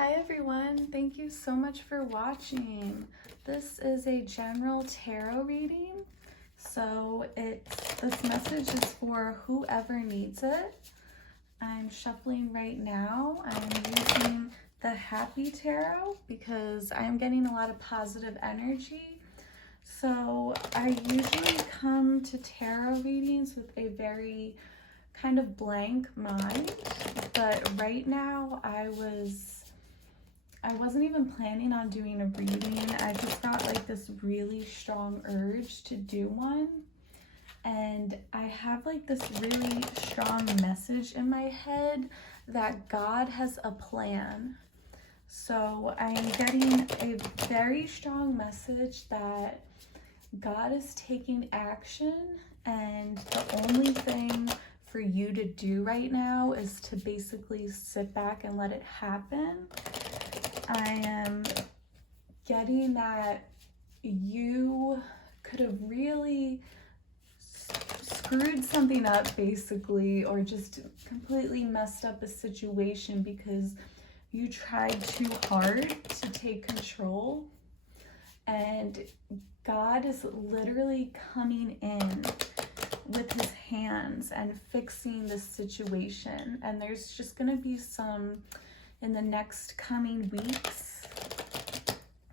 Hi everyone, thank you so much for watching. This is a general tarot reading. So this message is for whoever needs it. I'm shuffling right now. I'm using the Happy Tarot because I'm getting a lot of positive energy. So I usually come to tarot readings with a very kind of blank mind, but right now I wasn't even planning on doing a reading. I just got like this really strong urge to do one. And I have like this really strong message in my head that God has a plan. So I'm getting a very strong message that God is taking action, and the only thing for you to do right now is to basically sit back and let it happen. I am getting that you could have really screwed something up basically, or just completely messed up a situation because you tried too hard to take control, and God is literally coming in with his hands and fixing this situation. And there's just going to be some, in the next coming weeks,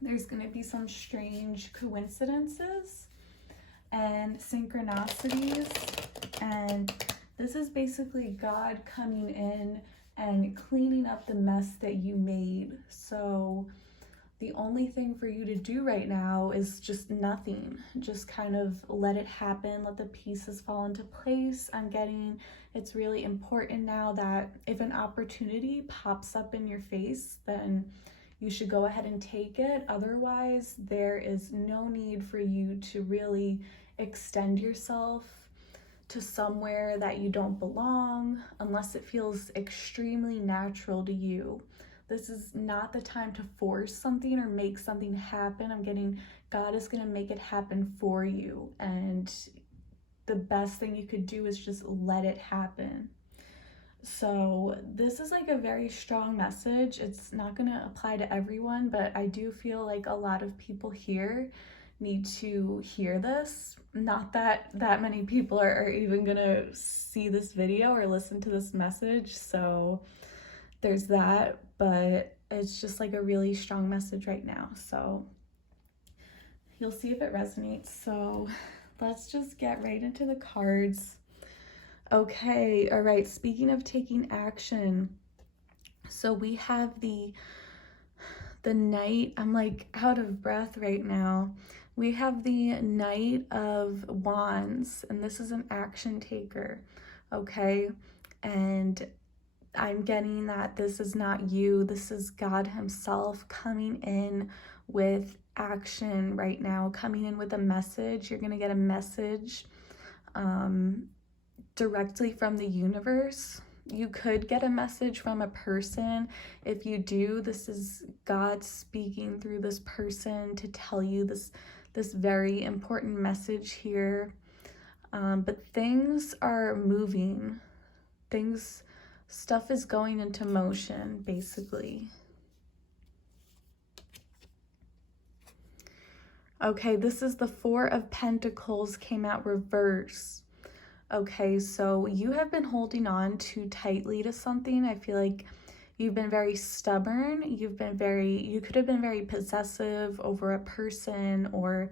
there's going to be some strange coincidences and synchronicities, and this is basically God coming in and cleaning up the mess that you made. So the only thing for you to do right now is just nothing. Just kind of let it happen, let the pieces fall into place. I'm getting it's really important now that if an opportunity pops up in your face, then you should go ahead and take it. Otherwise, there is no need for you to really extend yourself to somewhere that you don't belong unless it feels extremely natural to you. This is not the time to force something or make something happen. I'm getting God is going to make it happen for you, and the best thing you could do is just let it happen. So this is like a very strong message. It's not going to apply to everyone, but I do feel like a lot of people here need to hear this. Not that many people are even going to see this video or listen to this message, so there's that, but it's just like a really strong message right now. So you'll see if it resonates. So let's just get right into the cards. Okay, all right, speaking of taking action, so we have the Knight. I'm like out of breath right now. We have the Knight of Wands, and this is an action taker, okay? And I'm getting that this is not you, this is God himself coming in with action right now, coming in with a message. You're gonna get a message directly from the universe. You could get a message from a person. If you do, this is God speaking through this person to tell you this very important message here. But things are moving. Stuff is going into motion, basically. Okay, this is the Four of Pentacles came out reverse. Okay, so you have been holding on too tightly to something. I feel like you've been very stubborn. You could have been very possessive over a person or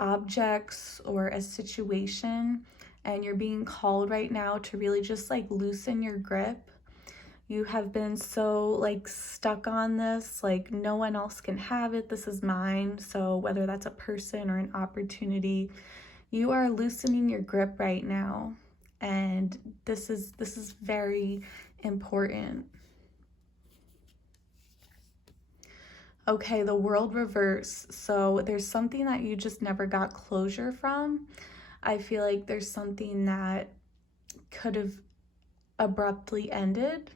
objects or a situation, and you're being called right now to really just like loosen your grip. You have been so like stuck on this, like no one else can have it, this is mine. So whether that's a person or an opportunity, you are loosening your grip right now, and this is very important. Okay, the World reverse. So there's something that you just never got closure from. I feel like there's something that could have abruptly ended,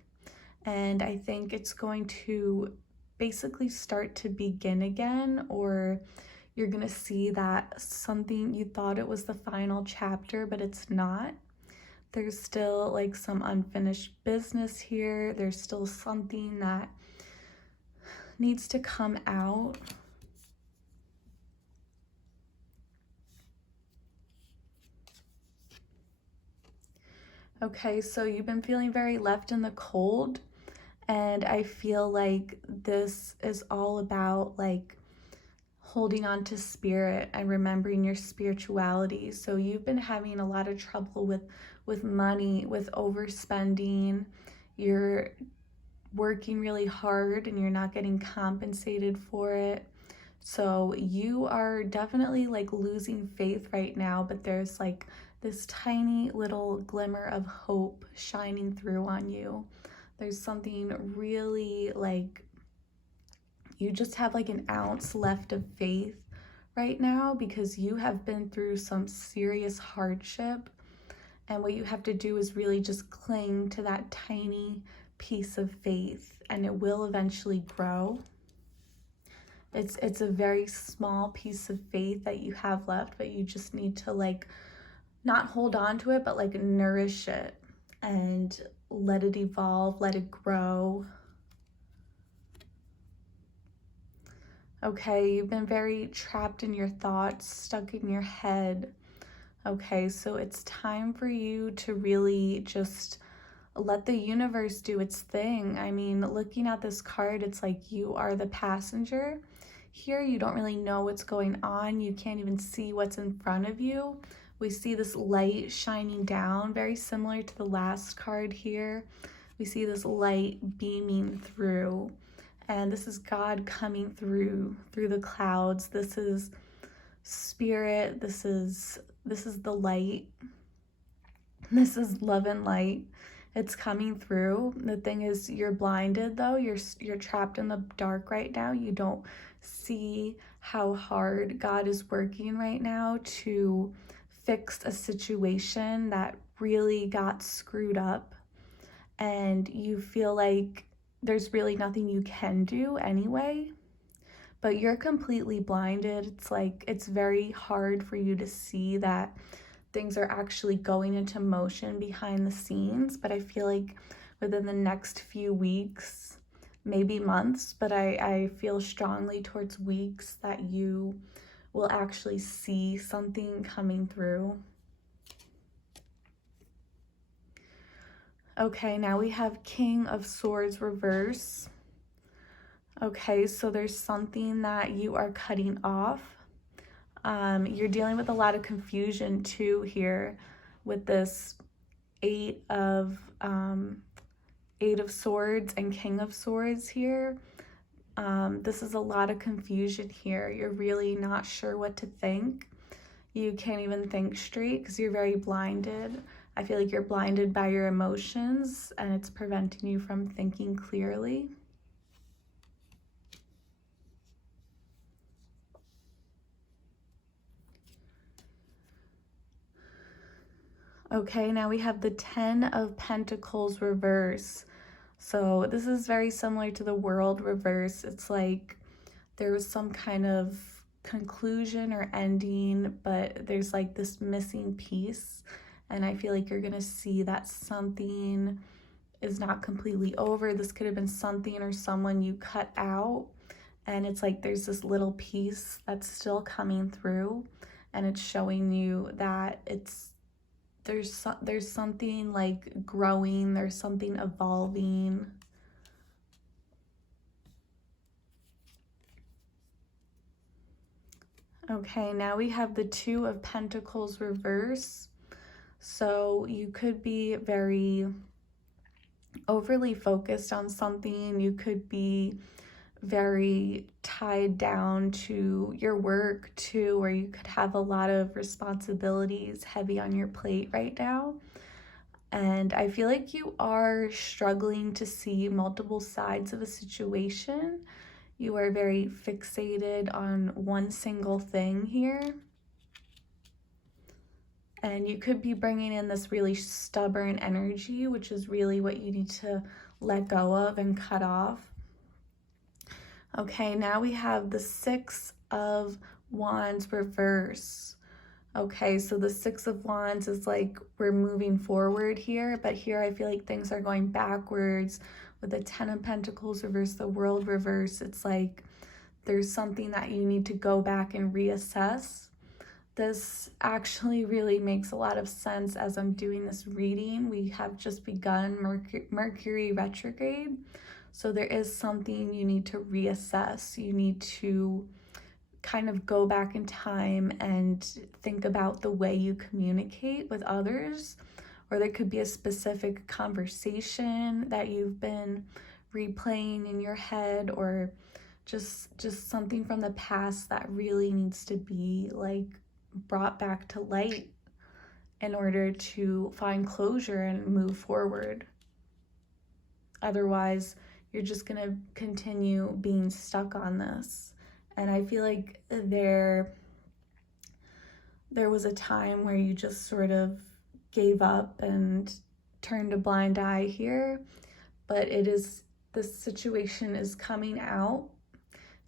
and I think it's going to basically start to begin again, or you're gonna see that something you thought it was the final chapter, but it's not. There's still like some unfinished business here. There's still something that needs to come out. Okay, so you've been feeling very left in the cold, and I feel like this is all about like holding on to spirit and remembering your spirituality. So you've been having a lot of trouble with money, with overspending. You're working really hard and you're not getting compensated for it. So you are definitely like losing faith right now, but there's like this tiny little glimmer of hope shining through on you. There's something really like, you just have like an ounce left of faith right now because you have been through some serious hardship. And what you have to do is really just cling to that tiny piece of faith, and it will eventually grow. It's a very small piece of faith that you have left, but you just need to like not hold on to it, but like nourish it and let it evolve, let it grow. Okay, you've been very trapped in your thoughts, stuck in your head. Okay, so it's time for you to really just let the universe do its thing. I mean, looking at this card, it's like you are the passenger. Here, you don't really know what's going on. You can't even see what's in front of you. We see this light shining down, very similar to the last card here. We see this light beaming through, and this is God coming through the clouds. This is spirit. This is the light. This is love and light. It's coming through. The thing is, you're blinded though. You're trapped in the dark right now. You don't see how hard God is working right now to fix a situation that really got screwed up, and you feel like there's really nothing you can do anyway, but you're completely blinded. It's like it's very hard for you to see that things are actually going into motion behind the scenes, but I feel like within the next few weeks, maybe months, but I feel strongly towards weeks that you will actually see something coming through. Okay, now we have King of Swords reverse. Okay, so there's something that you are cutting off. You're dealing with a lot of confusion too here with this Eight of Swords and King of Swords here. This is a lot of confusion here. You're really not sure what to think. You can't even think straight because you're very blinded. I feel like you're blinded by your emotions, and it's preventing you from thinking clearly. Okay, now we have the 10 of Pentacles reverse. So this is very similar to the World reverse. It's like there was some kind of conclusion or ending, but there's like this missing piece. And I feel like you're going to see that something is not completely over. This could have been something or someone you cut out. And it's like there's this little piece that's still coming through. And it's showing you that there's something like growing, there's something evolving. Okay, now we have the 2 of Pentacles reverse. So you could be very overly focused on something. You could be very tied down to your work too, or you could have a lot of responsibilities heavy on your plate right now. And I feel like you are struggling to see multiple sides of a situation. You are very fixated on one single thing here. And you could be bringing in this really stubborn energy, which is really what you need to let go of and cut off. Okay, now we have the 6 of Wands reverse. Okay, so the 6 of Wands is like we're moving forward here, but here I feel like things are going backwards. with the 10 of Pentacles reverse, the World reverse, it's like there's something that you need to go back and reassess. This actually really makes a lot of sense as I'm doing this reading. We have just begun Mercury retrograde. So there is something you need to reassess. You need to kind of go back in time and think about the way you communicate with others. Or there could be a specific conversation that you've been replaying in your head, or just something from the past that really needs to be like brought back to light in order to find closure and move forward. Otherwise, you're just going to continue being stuck on this. And I feel like there was a time where you just sort of gave up and turned a blind eye here, but this situation is coming out.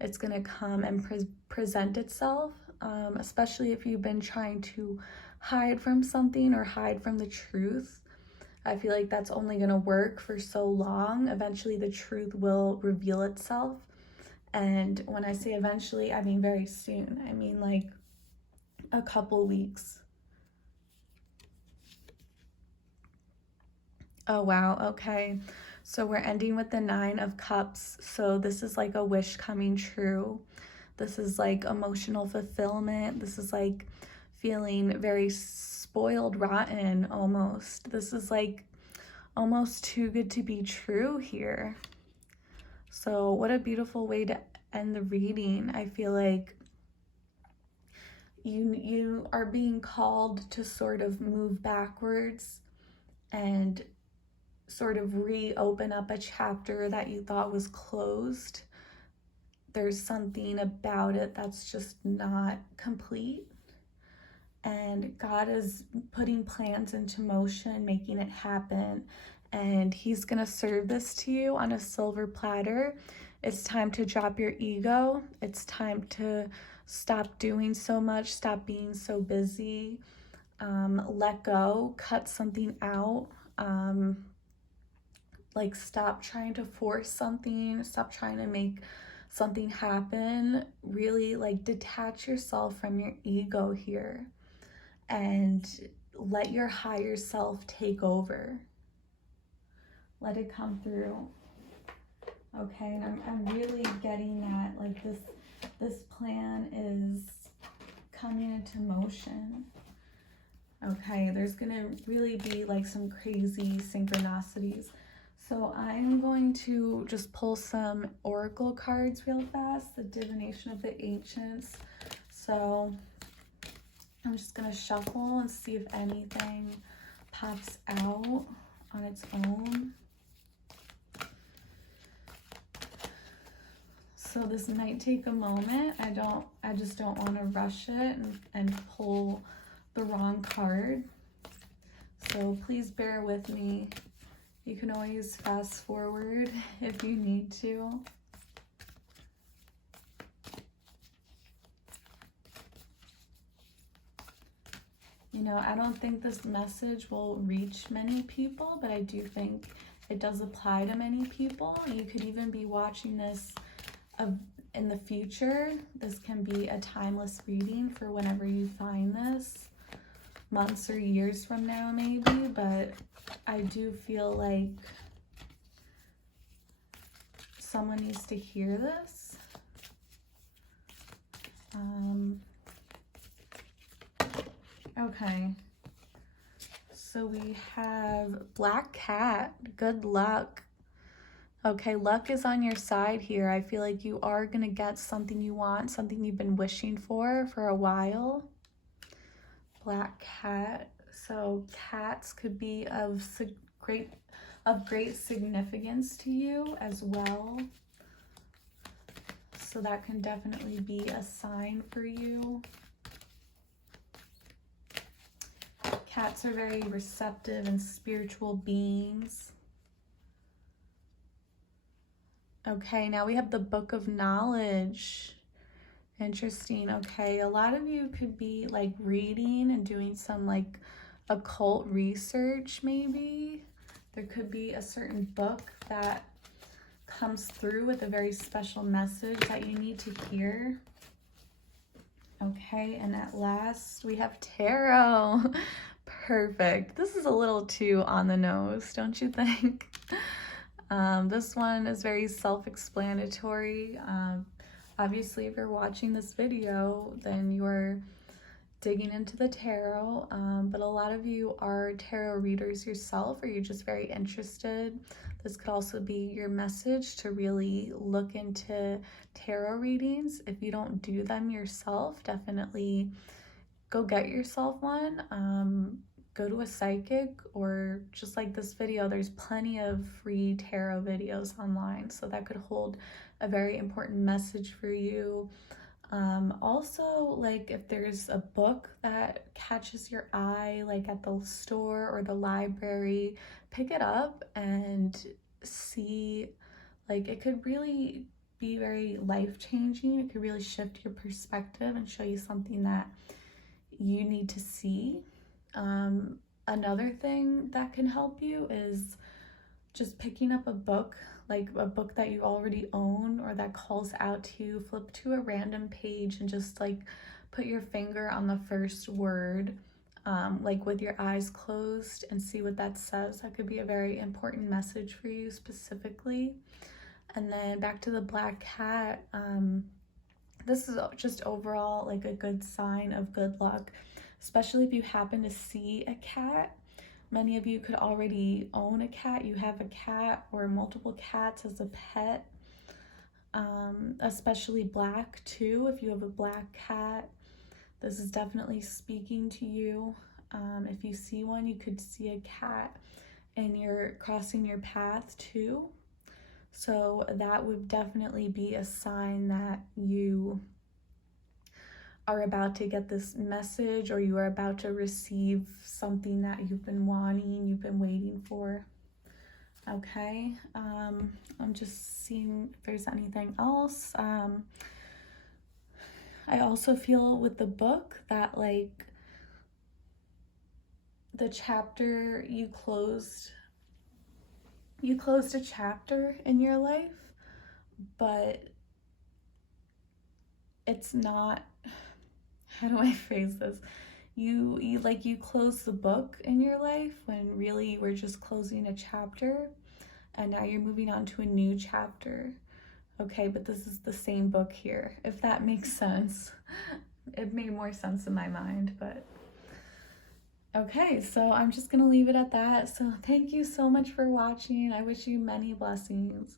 It's going to come and present itself, especially if you've been trying to hide from something or hide from the truth. I feel like that's only going to work for so long. Eventually the truth will reveal itself. And when I say eventually, I mean very soon. I mean like a couple weeks. Oh, wow. Okay. So we're ending with the 9 of Cups. So this is like a wish coming true. This is like emotional fulfillment. This is like feeling very spoiled rotten almost. This is like almost too good to be true here. So what a beautiful way to end the reading. I feel like you are being called to sort of move backwards and sort of reopen up a chapter that you thought was closed. There's something about it that's just not complete. And God is putting plans into motion, making it happen. And he's going to serve this to you on a silver platter. It's time to drop your ego. It's time to stop doing so much, stop being so busy. Let go, cut something out. Like stop trying to force something, stop trying to make something happen. Really like detach yourself from your ego here and let your higher self take over. Let it come through. Okay, and I'm really getting that like this plan is coming into motion. Okay, there's gonna really be like some crazy synchronicities. So I'm going to just pull some oracle cards real fast, the divination of the ancients. So I'm just going to shuffle and see if anything pops out on its own. So this might take a moment. I just don't want to rush it and pull the wrong card. So please bear with me. You can always fast forward if you need to. You know, I don't think this message will reach many people, but I do think it does apply to many people. You could even be watching this in the future. This can be a timeless reading for whenever you find this, months or years from now maybe, but I do feel like someone needs to hear this. Okay, so we have Black Cat, good luck. Okay, luck is on your side here. I feel like you are going to get something you want, something you've been wishing for a while. Black Cat. So cats could be of great significance to you as well. So that can definitely be a sign for you. Cats are very receptive and spiritual beings. Okay, now we have the Book of Knowledge. Interesting. Okay, a lot of you could be like reading and doing some like occult research maybe. There could be a certain book that comes through with a very special message that you need to hear. Okay, and at last we have tarot. Perfect. This is a little too on the nose, don't you think? This one is very self-explanatory. Obviously, if you're watching this video, then you're digging into the tarot, but a lot of you are tarot readers yourself, or you're just very interested. This could also be your message to really look into tarot readings. If you don't do them yourself, definitely go get yourself one. Go to a psychic, or just like this video, there's plenty of free tarot videos online, so that could hold a very important message for you. Also, like if there's a book that catches your eye, like at the store or the library, pick it up and see. Like, it could really be very life-changing. It could really shift your perspective and show you something that you need to see. Another thing that can help you is just picking up a book, like a book that you already own or that calls out to you. Flip to a random page and just like put your finger on the first word, like with your eyes closed, and see what that says. That could be a very important message for you specifically. And then back to the black cat. This is just overall like a good sign of good luck, especially if you happen to see a cat. Many of you could already own a cat. You have a cat or multiple cats as a pet, especially black too. If you have a black cat, this is definitely speaking to you. If you see one, you could see a cat and you're crossing your path too. So that would definitely be a sign that you are about to get this message, or you are about to receive something that you've been wanting, you've been waiting for. Okay, I'm just seeing if there's anything else. I also feel with the book that like the chapter you closed a chapter in your life, but it's not, how do I phrase this? You close the book in your life when really you were just closing a chapter, and now you're moving on to a new chapter. Okay, but this is the same book here, if that makes sense. It made more sense in my mind, but okay, so I'm just gonna leave it at that. So thank you so much for watching. I wish you many blessings.